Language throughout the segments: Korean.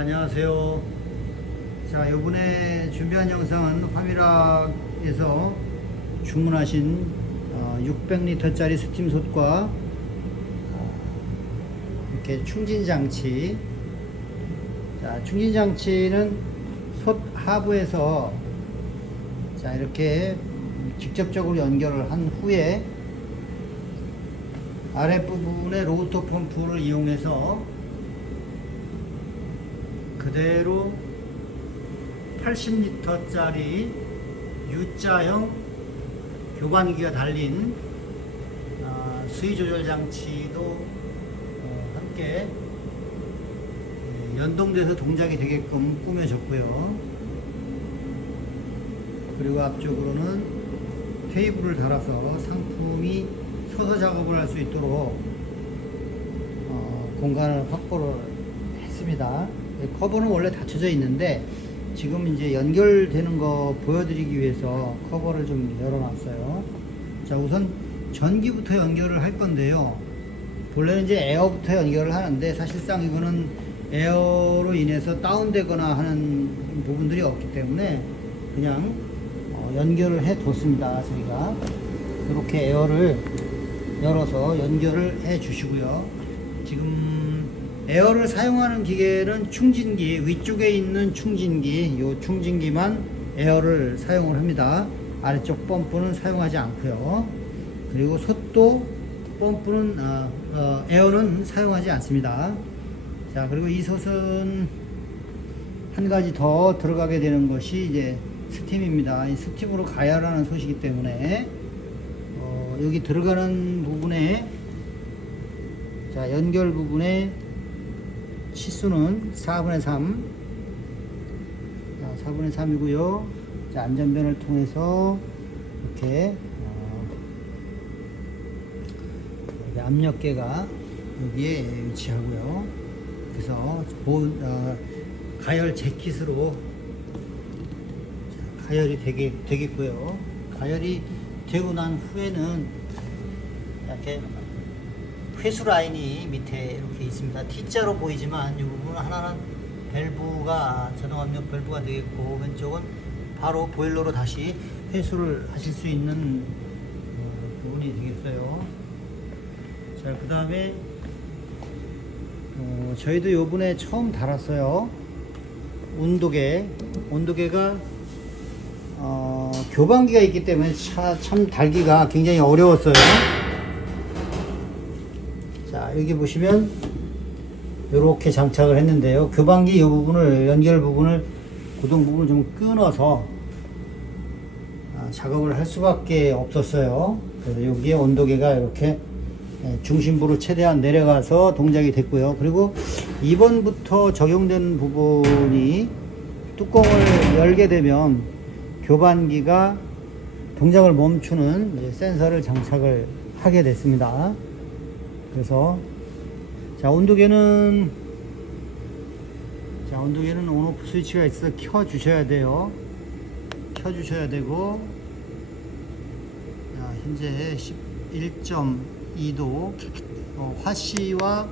안녕하세요. 자, 요번에 준비한 영상은 화미락에서 주문하신 600리터짜리 스팀솥과 이렇게 충진장치. 자, 충진장치는 솥 하부에서 자, 이렇게 직접적으로 연결을 한 후에 아랫부분에 로우터 펌프를 이용해서 그대로 80리터짜리 U자형 교반기가 달린 수위 조절 장치도 함께 연동돼서 동작이 되게끔 꾸며졌고요. 그리고 앞쪽으로는 테이블을 달아서 상품이 서서 작업을 할 수 있도록 공간을 확보를 했습니다. 커버는 원래 닫혀져 있는데 지금 이제 연결되는 거 보여드리기 위해서 커버를 좀 열어놨어요. 자, 우선 전기부터 연결을 할 건데요. 본래는 이제 에어부터 연결을 하는데 사실상 이거는 에어로 인해서 다운되거나 하는 부분들이 없기 때문에 그냥 연결을 해 뒀습니다. 저희가 이렇게 에어를 열어서 연결을 해 주시고요. 지금 에어를 사용하는 기계는 충진기, 위쪽에 있는 충진기, 이 충진기만 에어를 사용을 합니다. 아래쪽 펌프는 사용하지 않고요. 그리고 솥도 펌프는 에어는 사용하지 않습니다. 자, 그리고 이 솥은 한 가지 더 들어가게 되는 것이 이제 스팀입니다. 이 스팀으로 가열하는 솥이기 때문에 여기 들어가는 부분에 자, 연결 부분에 치수는 4분의 3 4분의 3이고요 자, 안전변을 통해서 이렇게 압력계가 여기에 위치하고요. 그래서 가열 재킷으로 가열이 되겠고요. 가열이 되고 난 후에는 이렇게 회수 라인이 밑에 이렇게 있습니다. T자로 보이지만 이 부분 하나는 밸브가 자동 압력 밸브가 되겠고, 왼쪽은 바로 보일러로 다시 회수를 하실 수 있는 부분이 되겠어요. 자, 그 다음에 저희도 요번에 처음 달았어요. 온도계가 교반기가 있기 때문에 참 달기가 굉장히 어려웠어요. 자, 여기 보시면 이렇게 장착을 했는데요. 교반기 이 부분을, 연결 부분을, 고동 부분을 좀 끊어서 작업을 할 수밖에 없었어요. 그래서 여기에 온도계가 이렇게 중심부로 최대한 내려가서 동작이 됐고요. 그리고 2번부터 적용된 부분이 뚜껑을 열게 되면 교반기가 동작을 멈추는 센서를 장착을 하게 됐습니다. 그래서 자, 온도계는 온오프 스위치가 있어서 켜 주셔야 돼요. 켜 주셔야 되고, 자, 현재 11.2도 화씨와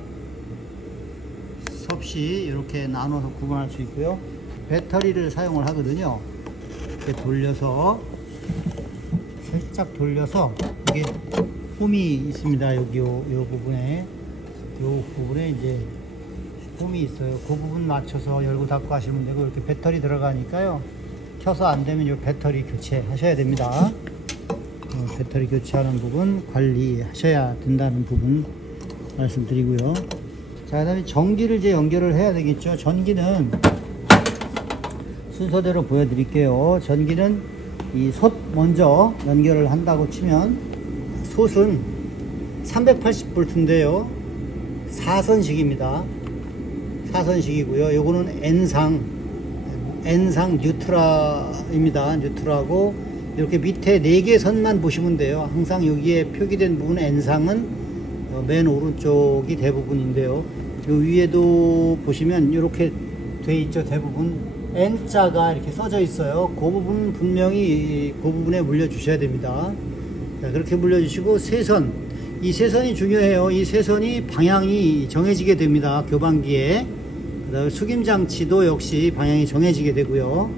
섭씨 이렇게 나눠서 구분할 수 있고요. 배터리를 사용을 하거든요. 이렇게 돌려서 살짝 돌려서 이게 홈이 있습니다. 여기 요 부분에 이제 홈이 있어요. 그 부분 맞춰서 열고 닫고 하시면 되고, 이렇게 배터리 들어가니까요. 켜서 안 되면 이 배터리 교체하셔야 됩니다. 배터리 교체하는 부분 관리하셔야 된다는 부분 말씀드리고요. 자, 그 다음에 전기를 이제 연결을 해야 되겠죠. 전기는 순서대로 보여드릴게요. 전기는 이 솥 먼저 연결을 한다고 치면, 솥은 380V인데요 4선식입니다 4선식이고요 요거는 N상 뉴트라입니다. 뉴트라고 이렇게 밑에 4개 선만 보시면 돼요. 항상 여기에 표기된 부분 N상은 맨 오른쪽이 대부분인데요, 요 위에도 보시면 이렇게 돼 있죠. 대부분 N자가 이렇게 써져 있어요. 그 부분 분명히 그 부분에 물려 주셔야 됩니다. 자, 그렇게 물려주시고, 세선, 이 세선이 중요해요. 이 세선이 방향이 정해지게 됩니다. 교반기에. 그다음에 숙임 장치도 역시 방향이 정해지게 되고요.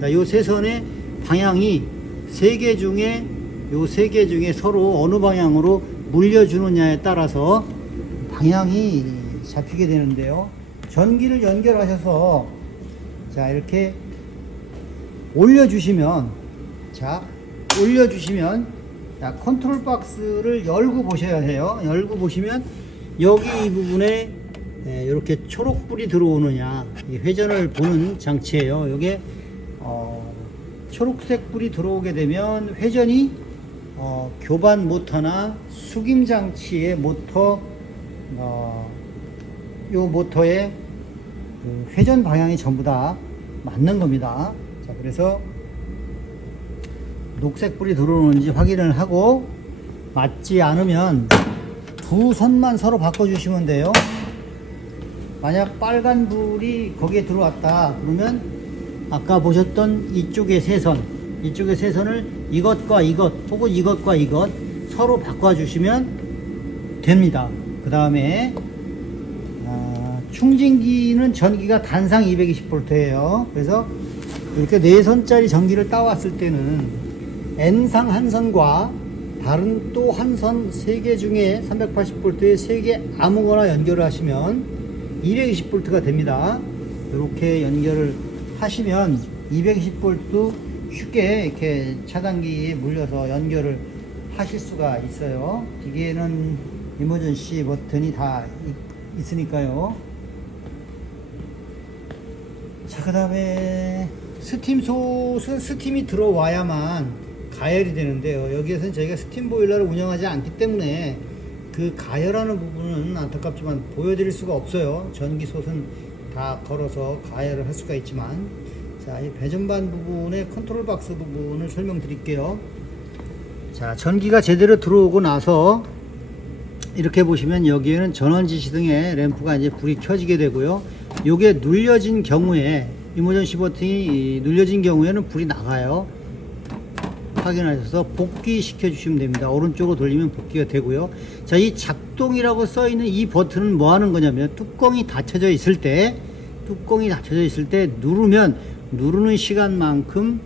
자, 요 세 선의 방향이 세 개 중에 서로 어느 방향으로 물려주느냐에 따라서 방향이 잡히게 되는데요. 전기를 연결하셔서 자, 이렇게 올려주시면 자, 컨트롤 박스를 열고 보셔야 해요. 열고 보시면 여기 이 부분에 이렇게 초록불이 들어오느냐, 회전을 보는 장치예요. 이게 초록색 불이 들어오게 되면 회전이 교반 모터나 숙임 장치의 모터, 요 모터의 그 회전 방향이 전부 다 맞는 겁니다. 자, 그래서 녹색 불이 들어오는지 확인을 하고 맞지 않으면 두 선만 서로 바꿔주시면 돼요. 만약 빨간 불이 거기에 들어왔다 그러면 아까 보셨던 이쪽의 세 선을 이것과 이것 혹은 이것과 이것 서로 바꿔주시면 됩니다. 그 다음에 충진기는 전기가 단상 220V예요. 그래서 이렇게 4선짜리 전기를 따왔을 때는 N상 한 선과 다른 또 한 선 3개 중에 380V에 3개 아무거나 연결을 하시면 220V가 됩니다. 이렇게 연결을 하시면 220V도 쉽게 이렇게 차단기에 물려서 연결을 하실 수가 있어요. 기계에는 이머전시 버튼이 다 있으니까요. 자, 그 다음에 스팀이 들어와야만 가열이 되는데요. 여기에서는 저희가 스팀 보일러를 운영하지 않기 때문에 그 가열하는 부분은 안타깝지만 보여드릴 수가 없어요. 전기솥은 다 걸어서 가열을 할 수가 있지만, 자, 이 배전반 부분의 컨트롤 박스 부분을 설명드릴게요. 자, 전기가 제대로 들어오고 나서 이렇게 보시면 여기에는 전원 지시등의 램프가 이제 불이 켜지게 되고요. 요게 눌려진 경우에, 이머전시 버튼이 눌려진 경우에는 불이 나가요. 확인하셔서 복귀 시켜 주시면 됩니다. 오른쪽으로 돌리면 복귀가 되고요. 자, 이 작동이라고 써 있는 이 버튼은 뭐 하는 거냐면 뚜껑이 닫혀져 있을 때 누르는 시간만큼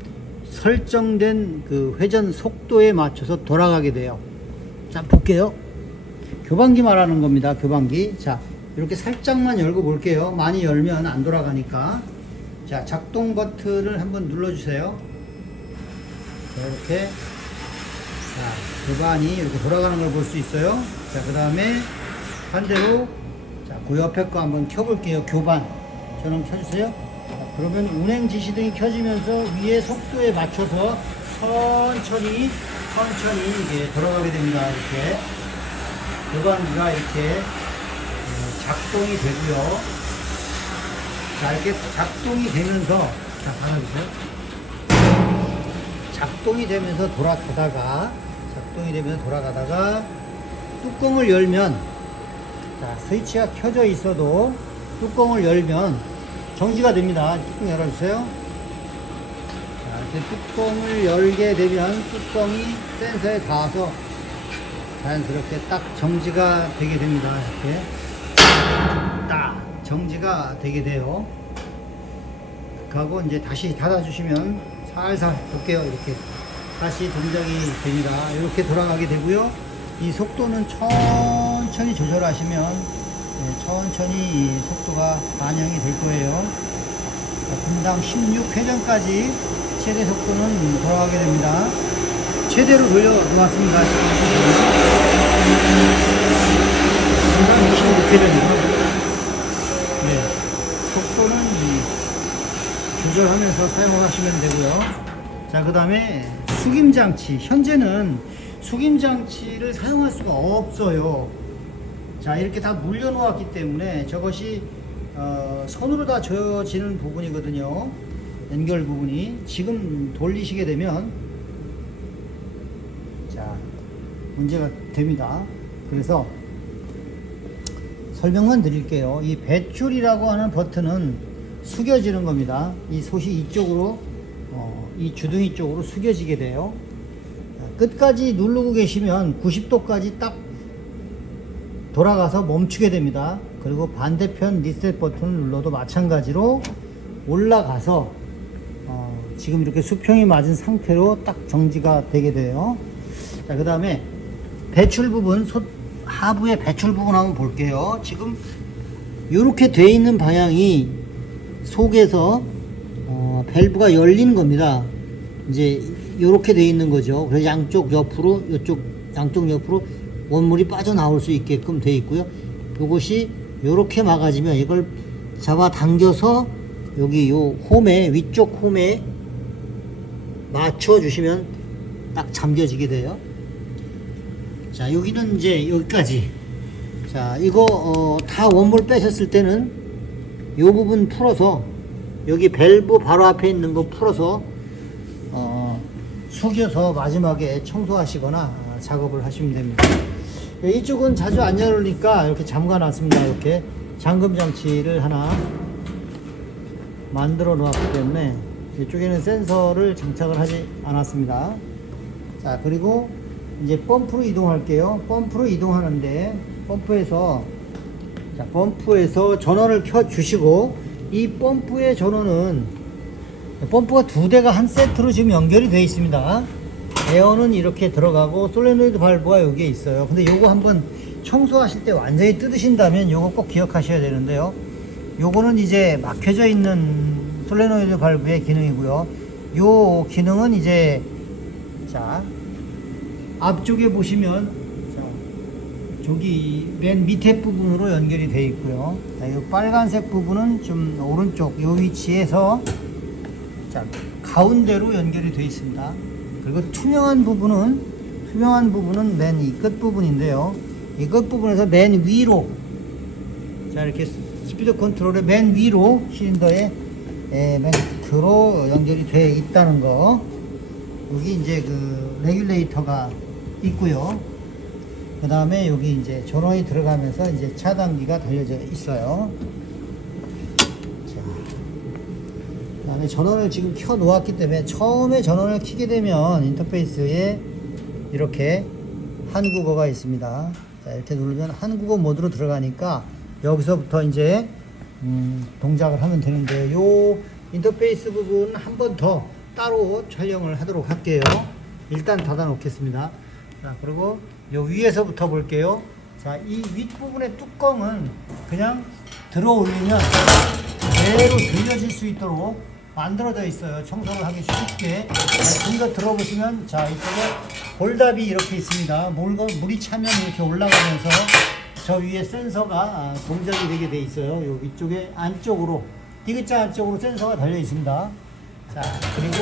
설정된 그 회전 속도에 맞춰서 돌아가게 돼요. 자, 볼게요. 교반기 말하는 겁니다. 교반기. 자, 이렇게 살짝만 열고 볼게요. 많이 열면 안 돌아가니까. 자, 작동 버튼을 한번 눌러주세요. 자, 이렇게, 자, 교반이 이렇게 돌아가는 걸 볼 수 있어요. 자, 그 다음에 반대로, 자, 그 옆에 거 한번 켜볼게요. 교반. 저는 켜주세요. 자, 그러면 운행 지시등이 켜지면서 위에 속도에 맞춰서 천천히 이렇게 돌아가게 됩니다. 이렇게. 교반기가 이렇게 작동이 되고요. 자, 이렇게 작동이 되면서, 자, 받아주세요. 작동이 되면서 돌아가다가 뚜껑을 열면, 자, 스위치가 켜져 있어도 뚜껑을 열면 정지가 됩니다. 뚜껑 열어주세요. 자, 이렇게 뚜껑을 열게 되면 뚜껑이 센서에 닿아서 자연스럽게 딱 정지가 되게 됩니다. 이렇게 딱 정지가 되게 돼요. 그하고 이제 다시 닫아주시면 살살 볼게요. 이렇게 다시 동작이 됩니다. 이렇게 돌아가게 되고요. 이 속도는 천천히 조절하시면 천천히 이 속도가 반영이 될 거예요. 분당 16회전까지 최대 속도는 돌아가게 됩니다. 최대로 돌려놓았습니다. 분당 26회전이요. 네, 속도는 조절하면서 사용을 하시면 되고요. 자, 그 다음에 숙임장치. 현재는 숙임장치를 사용할 수가 없어요. 자, 이렇게 다 물려 놓았기 때문에 저것이 손으로 다 조여지는 부분이거든요. 연결 부분이. 지금 돌리시게 되면 자, 문제가 됩니다. 그래서 설명만 드릴게요. 이 배출이라고 하는 버튼은 숙여지는 겁니다. 이 솥이 이쪽으로, 이 주둥이 쪽으로 숙여지게 돼요. 끝까지 누르고 계시면 90도까지 딱 돌아가서 멈추게 됩니다. 그리고 반대편 리셋 버튼을 눌러도 마찬가지로 올라가서 지금 이렇게 수평이 맞은 상태로 딱 정지가 되게 돼요. 자, 그 다음에 배출 부분, 하부의 배출 부분 한번 볼게요. 지금 이렇게 돼 있는 방향이 속에서 밸브가 열리는 겁니다. 이제 이렇게 돼 있는 거죠. 그래서 양쪽 옆으로, 양쪽 옆으로 원물이 빠져나올 수 있게끔 돼 있고요. 이것이 이렇게 막아지면 이걸 잡아 당겨서 여기 요 홈에, 위쪽 홈에 맞춰 주시면 딱 잠겨지게 돼요. 자, 여기는 이제 여기까지. 자, 이거 다 원물 빼셨을 때는 요 부분 풀어서 여기 밸브 바로 앞에 있는 거 풀어서 숙여서 마지막에 청소하시거나 작업을 하시면 됩니다. 이쪽은 자주 안 열으니까 이렇게 잠가 놨습니다. 이렇게 잠금 장치를 하나 만들어 놓았기 때문에 이쪽에는 센서를 장착을 하지 않았습니다. 자, 그리고 이제 펌프로 이동할게요. 펌프로 이동하는데 펌프에서 전원을 켜 주시고, 이 펌프의 전원은 펌프가 두 대가 한 세트로 지금 연결이 되어 있습니다. 에어는 이렇게 들어가고 솔레노이드 발브가 여기에 있어요. 근데 요거 한번 청소하실 때 완전히 뜯으신다면 요거 꼭 기억하셔야 되는데요. 요거는 이제 막혀져 있는 솔레노이드 발브의 기능이고요. 요 기능은 이제, 자, 앞쪽에 보시면, 자, 저기 맨 밑에 부분으로 연결이 되어 있고요. 자, 이 빨간색 부분은 좀 오른쪽 요 위치에서, 자, 가운데로 연결이 되어 있습니다. 그리고 투명한 부분은 맨 이 끝 부분인데요. 이 끝 부분에서 맨 위로, 자, 이렇게 스피드 컨트롤의 맨 위로 실린더에 맨 끝으로 연결이 되어 있다는 거. 여기 이제 그 레귤레이터가 있고요. 그 다음에 여기 이제 전원이 들어가면서 이제 차단기가 달려져 있어요. 자, 그 다음에 전원을 지금 켜 놓았기 때문에 처음에 전원을 켜게 되면 인터페이스에 이렇게 한국어가 있습니다. 자, 이렇게 누르면 한국어 모드로 들어가니까 여기서부터 이제 동작을 하면 되는데, 요 인터페이스 부분 한 번 더 따로 촬영을 하도록 할게요. 일단 닫아 놓겠습니다. 자, 그리고 요 위에서부터 볼게요. 자, 이 윗부분의 뚜껑은 그냥 들어 올리면 그대로 들려질 수 있도록 만들어져 있어요. 청소를 하기 쉽게. 좀 더 들어보시면, 자, 이쪽에 볼답이 이렇게 있습니다. 물이 차면 이렇게 올라가면서 저 위에 센서가 동작이 되게 돼 있어요. 요 위쪽에 안쪽으로, 디귿자 안쪽으로 센서가 달려 있습니다. 자, 그리고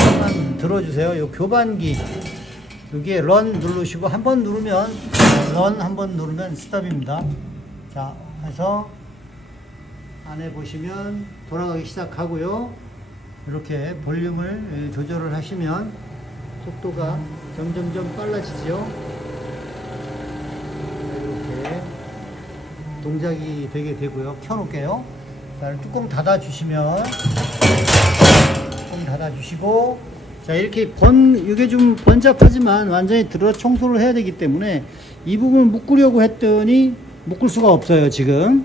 조금만 들어주세요. 요 교반기, 여기에 런 누르시고 한 번 누르면 런, 한 번 누르면 스톱입니다. 자, 해서 안에 보시면 돌아가기 시작하고요. 이렇게 볼륨을 조절을 하시면 속도가 점점점 빨라지죠. 이렇게 동작이 되게 되고요. 켜놓을게요. 자, 뚜껑 닫아주시면, 뚜껑 닫아주시고, 자, 이렇게 이게 좀 번잡하지만 완전히 들어 청소를 해야 되기 때문에 이 부분을 묶으려고 했더니 묶을 수가 없어요. 지금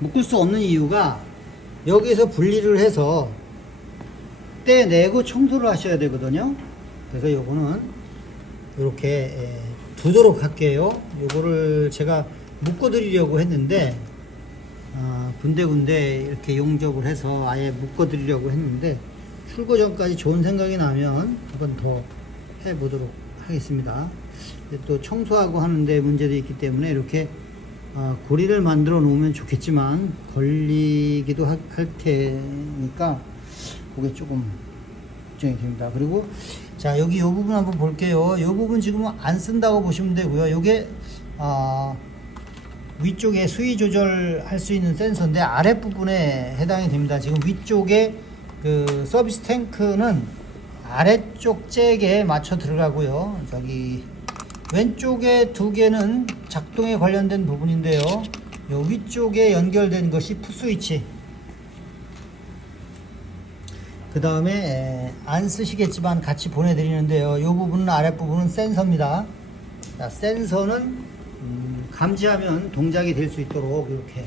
묶을 수 없는 이유가, 여기서 분리를 해서 떼내고 청소를 하셔야 되거든요. 그래서 요거는 이렇게 두도록 할게요. 요거를 제가 묶어 드리려고 했는데, 군데군데 이렇게 용접을 해서 아예 묶어 드리려고 했는데, 출고 전까지 좋은 생각이 나면 한번 더 해보도록 하겠습니다. 또 청소하고 하는데 문제도 있기 때문에 이렇게 고리를 만들어 놓으면 좋겠지만 걸리기도 할 테니까 그게 조금 걱정이 됩니다. 그리고 자, 여기 이 부분 한번 볼게요. 이 부분 지금 안 쓴다고 보시면 되고요. 요게 위쪽에 수위 조절할 수 있는 센서인데 아랫부분에 해당이 됩니다. 지금 위쪽에 그 서비스 탱크는 아래쪽 잭에 맞춰 들어가고요. 저기 왼쪽에 두 개는 작동에 관련된 부분인데요. 요 위쪽에 연결된 것이 풋스위치. 그 다음에 안 쓰시겠지만 같이 보내드리는데요. 요 부분은, 아랫부분은 센서입니다. 자, 센서는 감지하면 동작이 될 수 있도록 이렇게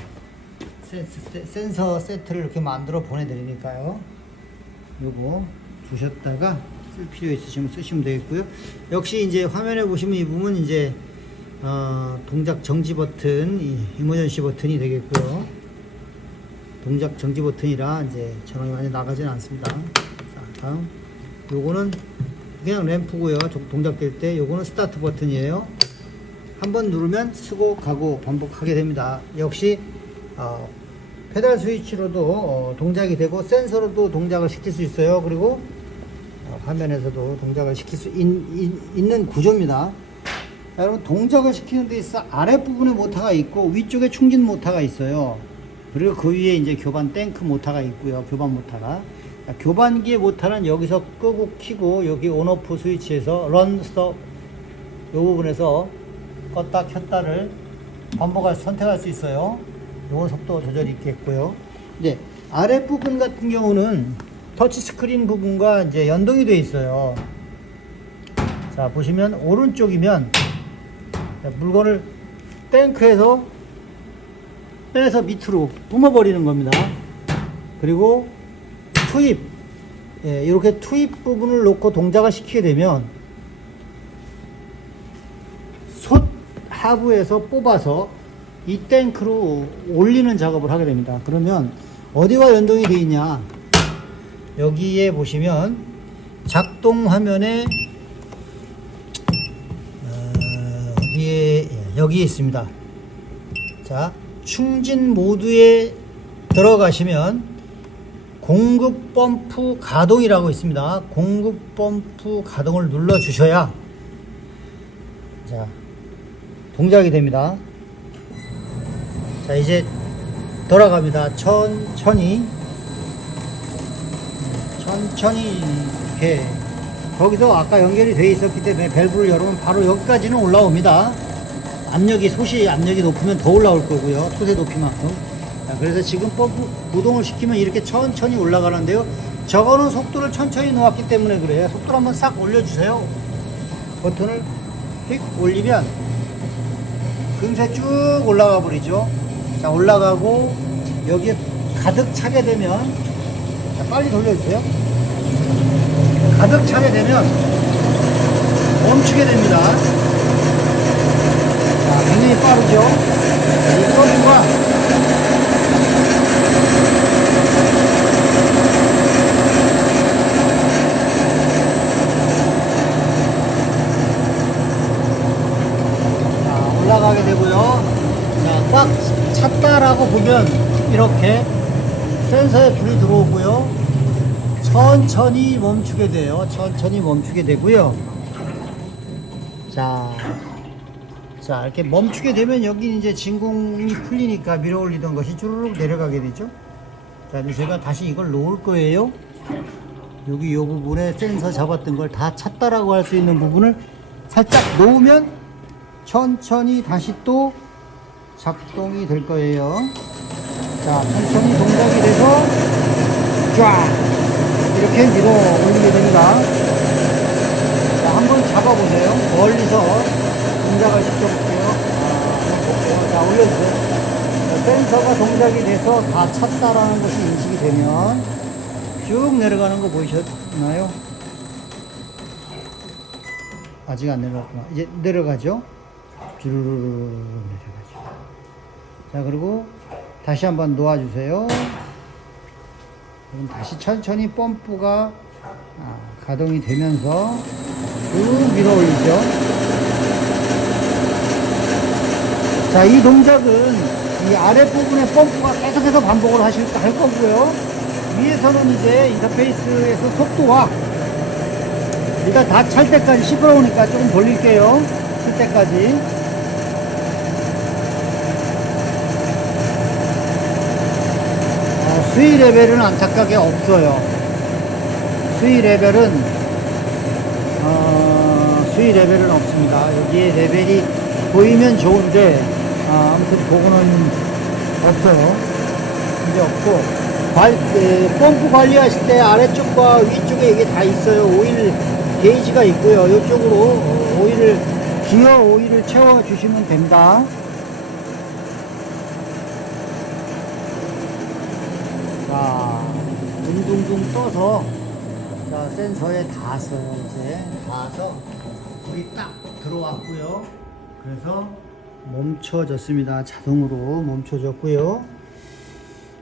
센서 세트를 이렇게 만들어 보내드리니까요. 요거 두셨다가 쓸 필요 있으시면 쓰시면 되겠고요. 역시 이제 화면에 보시면 이 부분 이제 동작 정지 버튼, 이머전시 버튼이 되겠고요. 동작 정지 버튼이라 이제 전원이 많이 나가지는 않습니다. 자, 다음 요거는 그냥 램프고요. 동작될 때 요거는 스타트 버튼이에요. 한번 누르면 쓰고 가고 반복하게 됩니다. 역시 페달 스위치로도 동작이 되고 센서로도 동작을 시킬 수 있어요. 그리고 화면에서도 동작을 시킬 수 있는 구조입니다. 자, 여러분 동작을 시키는 데 있어 아랫부분에 모터가 있고 위쪽에 충진 모터가 있어요. 그리고 그 위에 이제 교반 탱크 모터가 있고요. 교반 모터가. 자, 교반기의 모터는 여기서 끄고 키고 여기 온오프 스위치에서 런 스톱 요 부분에서 껐다 켰다를 선택할 수 있어요. 요건 속도 조절이 있겠고요. 이제 아랫부분 같은 경우는 터치 스크린 부분과 이제 연동이 되어 있어요. 자, 보시면 오른쪽이면 물건을 탱크에서 빼서 밑으로 뿜어버리는 겁니다. 그리고 투입, 이렇게 투입 부분을 놓고 동작을 시키게 되면 솥 하부에서 뽑아서 이 탱크로 올리는 작업을 하게 됩니다. 그러면 어디와 연동이 되어 있냐? 여기에 보시면 작동 화면에 여기에 있습니다. 자, 충진 모드에 들어가시면 공급 펌프 가동이라고 있습니다. 공급 펌프 가동을 눌러 주셔야 자, 동작이 됩니다. 자, 이제 돌아갑니다. 천천히 이렇게 거기서 아까 연결이 되어 있었기 때문에 밸브를 열으면 바로 여기까지는 올라옵니다. 솥이 압력이 높으면 더 올라올 거고요. 솥의 높이만큼. 자, 그래서 지금 펌프 구동을 시키면 이렇게 천천히 올라가는데요. 저거는 속도를 천천히 놓았기 때문에 그래요. 속도를 한번 싹 올려주세요. 버튼을 휙 올리면 금세 쭉 올라가 버리죠. 자, 올라가고 여기에 가득 차게 되면 자, 빨리 돌려주세요. 가득 차게 되면 멈추게 됩니다. 자, 굉장히 빠르죠. 이 펌프가 자, 올라가게 되고요. 자, 꽉 찼다라고 보면 이렇게 센서에 불이 들어오고요. 천천히 멈추게 돼요. 천천히 멈추게 되고요. 자, 이렇게 멈추게 되면 여기 이제 진공이 풀리니까 밀어 올리던 것이 쭈르륵 내려가게 되죠. 자, 이제 제가 다시 이걸 놓을 거예요. 여기 이 부분에 센서 잡았던 걸 다 찼다라고 할 수 있는 부분을 살짝 놓으면 천천히 다시 또 작동이 될 거예요. 자, 천천히 동작이 돼서 쫙 이렇게 밀어 올리게 됩니다. 자, 한번 잡아보세요. 멀리서 동작을 시켜볼게요. 볼게요. 자, 올려주세요. 자, 센서가 동작이 돼서 다 찼다라는 것이 인식이 되면 쭉 내려가는 거 보이셨나요? 아직 안 내려갔구나. 이제 내려가죠. 주르르르 내려가죠. 자, 그리고 다시 한번 놓아주세요. 그럼 다시 천천히 펌프가 가동이 되면서 쭉 밀어 올리죠. 자, 이 동작은 이 아랫부분의 펌프가 계속해서 반복을 할 거고요. 위에서는 이제 인터페이스에서 속도와 일단 다 찰 때까지 시끄러우니까 조금 돌릴게요. 찰 때까지. 수위 레벨은 안타깝게 없어요. 수위 레벨은 없습니다. 여기에 레벨이 보이면 좋은데 아무튼 그거는 없어요. 이제 없고 펌프 관리하실 때 아래쪽과 위쪽에 이게 다 있어요. 오일 게이지가 있고요. 이쪽으로 기어 오일을 채워 주시면 됩니다. 자, 센서에 닿았어요. 이제 닿아서 불이 딱 들어왔고요. 그래서 멈춰졌습니다. 자동으로 멈춰졌고요.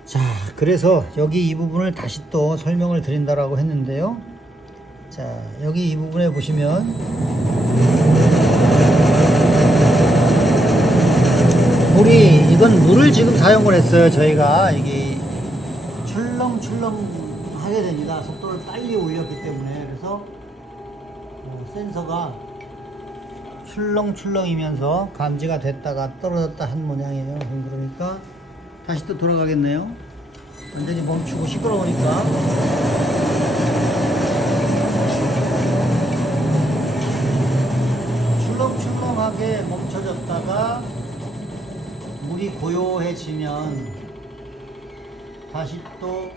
자, 그래서 여기 이 부분을 다시 또 설명을 드린다라고 했는데요. 자, 여기 이 부분에 보시면 이건 물을 지금 사용을 했어요. 저희가 이게 출렁출렁 하게 됩니다. 속도를 빨리 올렸기 때문에. 그래서 센서가 출렁출렁이면서 감지가 됐다가 떨어졌다 한 모양이에요. 그러니까 다시 또 돌아가겠네요. 완전히 멈추고 시끄러우니까. 출렁출렁하게 멈춰졌다가 물이 고요해지면 다시 또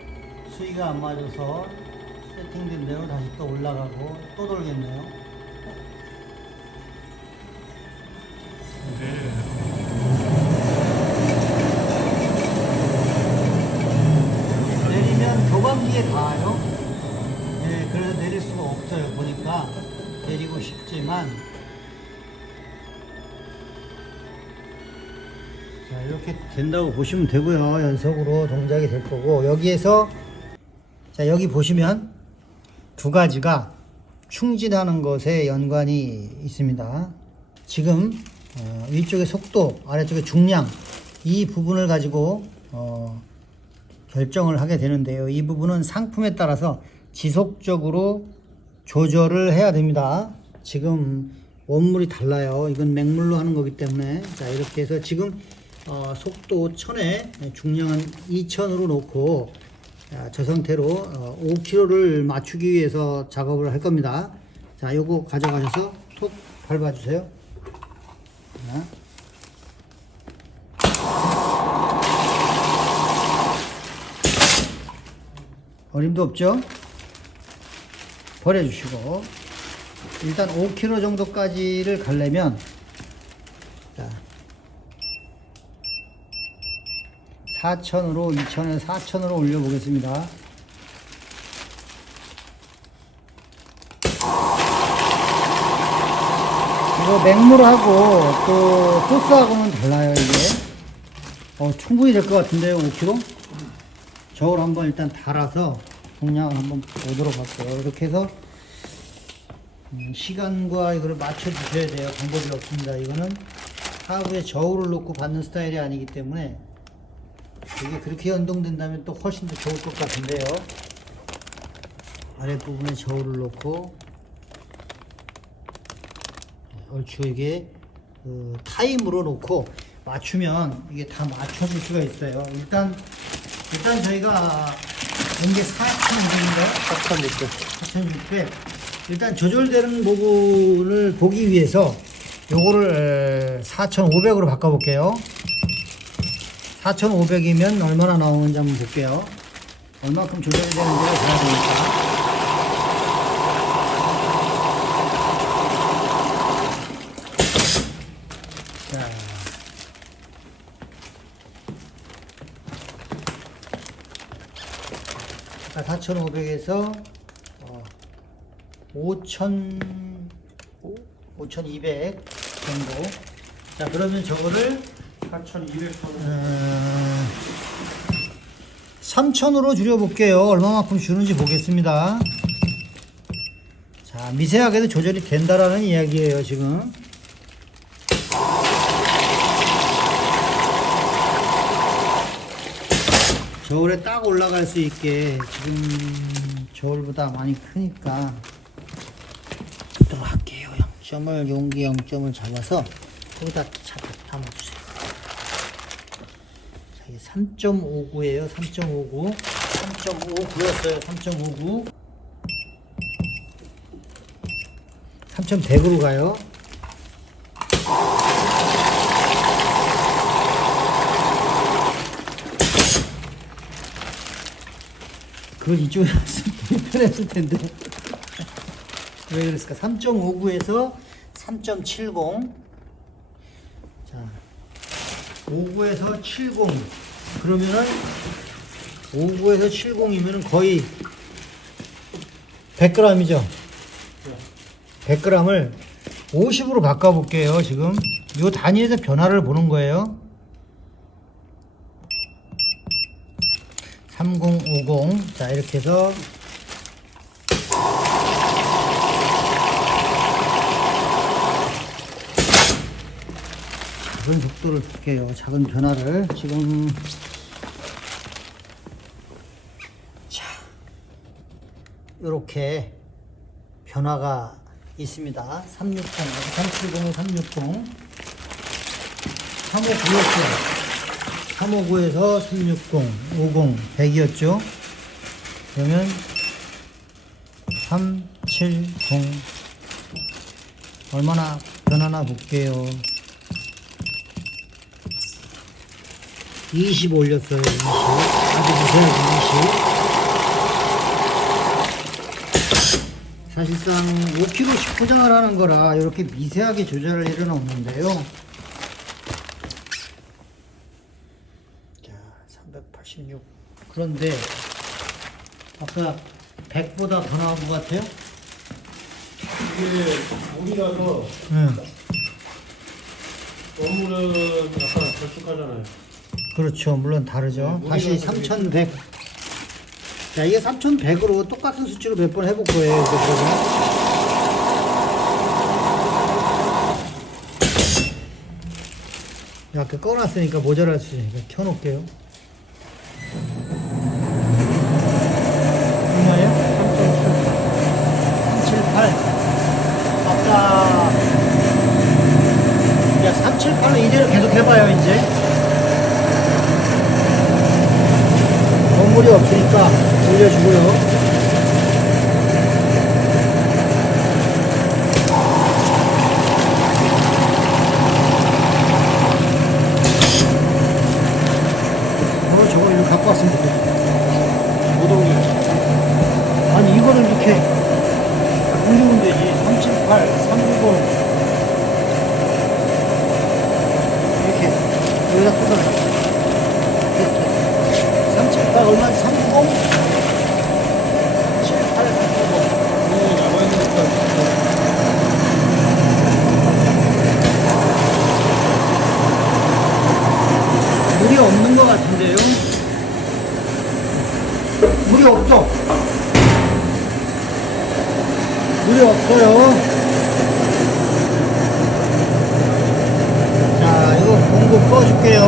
수위가 안 맞아서 세팅된 대로 다시 또 올라가고 또 돌겠네요. 내리면 교감기에 닿아요. 네, 그래서 내릴 수가 없어요. 보니까 내리고 싶지만, 자, 이렇게 된다고 보시면 되고요. 연속으로 동작이 될 거고, 여기에서 자, 여기 보시면 두 가지가 충진하는 것에 연관이 있습니다. 지금 위쪽의 속도, 아래쪽의 중량, 이 부분을 가지고 결정을 하게 되는데요. 이 부분은 상품에 따라서 지속적으로 조절을 해야 됩니다. 지금 원물이 달라요. 이건 맹물로 하는 거기 때문에. 자, 이렇게 해서 지금 속도 1000에 중량은 2000으로 놓고, 저 상태로 5kg를 맞추기 위해서 작업을 할 겁니다. 자, 요거 가져가셔서 톡 밟아주세요. 자. 어림도 없죠? 버려주시고, 일단 5kg 정도까지를 가려면, 자, 4000으로 2000에서 4000으로 올려보겠습니다. 이거 맹물하고 또 소스하고는 달라요, 이게. 충분히 될 것 같은데요, 5kg? 저울 한번 일단 달아서 동량을 한번 보도록 할게요. 이렇게 해서 시간과 이거를 맞춰 주셔야 돼요. 방법이 없습니다. 이거는 하부에 저울을 놓고 받는 스타일이 아니기 때문에 이게 그렇게 연동된다면 또 훨씬 더 좋을 것 같은데요. 아랫부분에 저울을 놓고 얼추 이게 타임으로 놓고 맞추면 이게 다 맞춰줄 수가 있어요. 일단 저희가 연계 4,600인가요? 4,600. 일단 조절되는 부분을 보기 위해서 요거를 4,500으로 바꿔볼게요. 4,500이면 얼마나 나오는지 한번 볼게요. 얼마큼 조절이 되는지 봐야 되니까. 자, 4,500에서 5,200 정도. 자, 그러면 저거를 3,000으로 줄여볼게요. 얼마만큼 주는지 보겠습니다. 자, 미세하게도 조절이 된다라는 이야기예요, 지금. 저울에 딱 올라갈 수 있게 지금 저울보다 많이 크니까 할게요. 0점을 용기 0점을 잡아서 거기다 담아주세요. 자, 이게 3.59예요. 3.59 3.59였어요. 3.59 3.100으로 가요. 그걸 이쪽에 왔으면 편했을 텐데. 왜 그랬을까? 3.59에서 3.70. 자, 59에서 70. 그러면은 59에서 70이면은 거의 100g이죠? 100g을 50으로 바꿔볼게요. 지금 이 단위에서 변화를 보는 거예요. 3050. 자, 이렇게 해서 작은 속도를 볼게요. 작은 변화를 지금. 자, 이렇게 변화가 있습니다. 360, 370에 360, 359였어요. 359에서 360, 50, 100이었죠. 그러면 370 얼마나 변하나 볼게요. 20 올렸어요. 20. 아주 보세요. 20. 사실상 5kg씩 포장을 하는 거라 이렇게 미세하게 조절을 할 일은 없는데요. 자, 386. 그런데 아까 100보다 더 나온 것 같아요? 이게 물이라서 원물은 약간 걸쭉하잖아요. 그렇죠. 물론 다르죠. 네, 다시 3100. 자, 이게 3100으로 똑같은 수치로 몇 번 해볼 거예요. 이제 이렇게 꺼놨으니까 모자랄 수 있으니까 켜놓을게요. 얼마예요? 378. 아까 378은 이대로 계속 해봐요, 이제. 물이 없으니까 올려주고요. 저거 이거 갖고 왔으면 좋겠다. 못 옮겨. 아니 이거를 이렇게 올리면 되지. 378, 390 이렇게 여기다 꽂아놔. 얼마? 390? 78, 390. 물이 없는 것 같은데요? 물이 없어. 물이 없어요. 자, 이거 공구 꺼줄게요.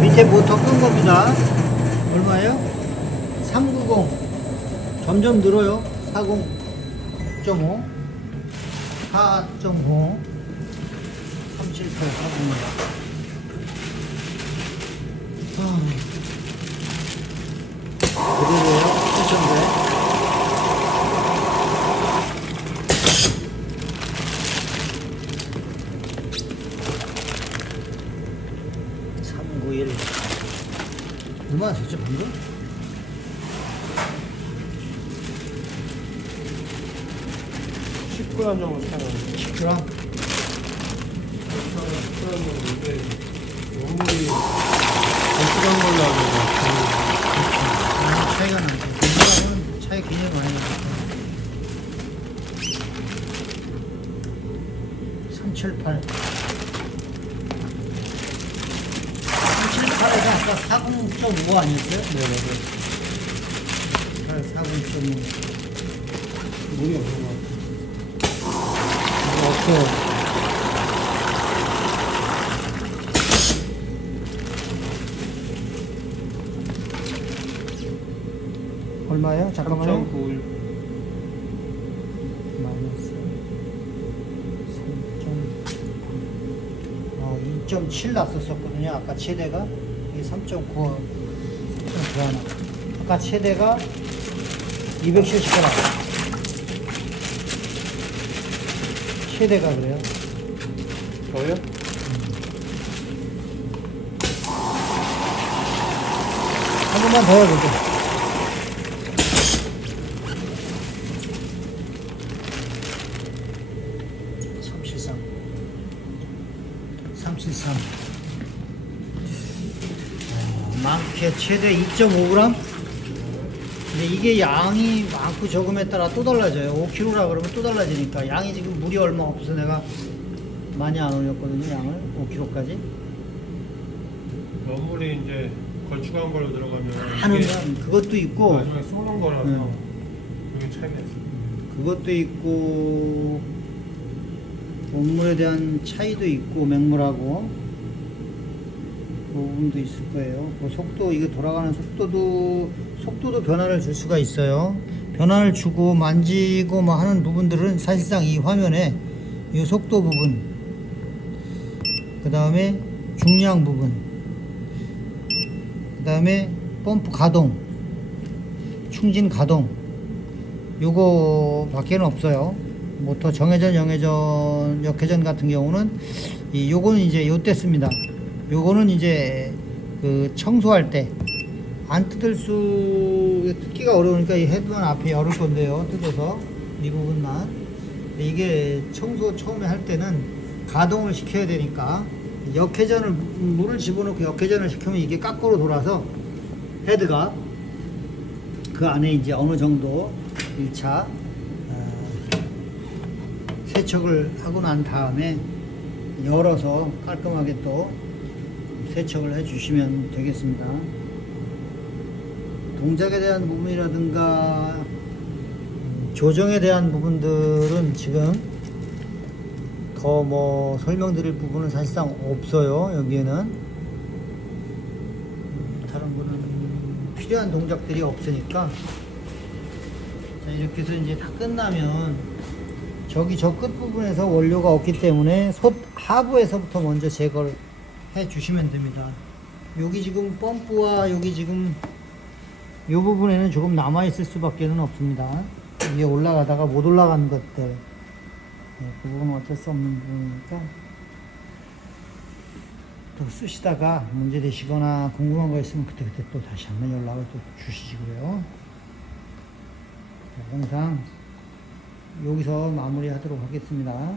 밑에 모터 끈 겁니다. 얼마예요? 390. 점점 늘어요. 40.5, 4.5, 378, 490. 그대로요. 7,100. 얼마나 됐죠, 방금? 10g 정도 차요. 10g? 10g 정도인데 원물이 걸쭉한 걸로 하면 차이가 나죠. 건강은 차이 굉장히 많이 나죠. 378. 378에서 아까 40.5 아니었어요? 네네네. 40.5. 물이 없는 것 같아요. 없어. 얼마예요? 잠깐만요. 3.91. 마이너스 2.7 났었거든요. 아까 최대가 이게 3.9 하나. 아까 최대가 270g. 최대가 그래요. 저요? 한 번만 더 해보죠. 많게 최대 2.5g? 근데 이게 양이 많고 적음에 따라 또 달라져요. 5kg라 그러면 또 달라지니까. 양이 지금 물이 얼마 없어서 내가 많이 안 올렸거든요. 양을 5kg까지. 너물이 이제 걸쭉한 걸로 들어가면 다 넣으면 그것도 있고 마지막에 쏘는 거라서 그게 차이가 있어요. 그것도 있고 원물에 대한 차이도 있고 맹물하고 그 부분도 있을 거예요. 그 속도 이게 돌아가는 속도도 변화를 줄 수가 있어요. 변화를 주고 만지고 뭐 하는 부분들은 사실상 이 화면에 이 속도 부분, 그 다음에 중량 부분, 그 다음에 펌프 가동, 충진 가동, 요거 밖에는 없어요. 모터 정회전, 영회전, 역회전 같은 경우는 요거는 이제 요때 씁니다. 요거는 이제 그 청소할 때 안 뜯기가 어려우니까 이 헤드만 앞에 열을 건데요. 뜯어서 이 부분만. 이게 청소 처음에 할 때는 가동을 시켜야 되니까 역회전을 물을 집어넣고 역회전을 시키면 이게 깎으로 돌아서 헤드가 그 안에 이제 어느 정도 1차 세척을 하고 난 다음에 열어서 깔끔하게 또 세척을 해 주시면 되겠습니다. 동작에 대한 부분이라든가 조정에 대한 부분들은 지금 더 뭐 설명드릴 부분은 사실상 없어요. 여기에는 다른 거는 필요한 동작들이 없으니까. 자, 이렇게 해서 이제 다 끝나면 저기 저 끝부분에서 원료가 없기 때문에 하부에서부터 먼저 제거를 해 주시면 됩니다. 여기 지금 펌프와 여기 지금 이 부분에는 조금 남아 있을 수밖에 없습니다. 위에 올라가다가 못 올라간 것들, 그 부분은 어쩔 수 없는 부분이니까 또 쓰시다가 문제 되시거나 궁금한 거 있으면 그때 또 다시 한번 연락을 또 주시고요. 영상 여기서 마무리하도록 하겠습니다.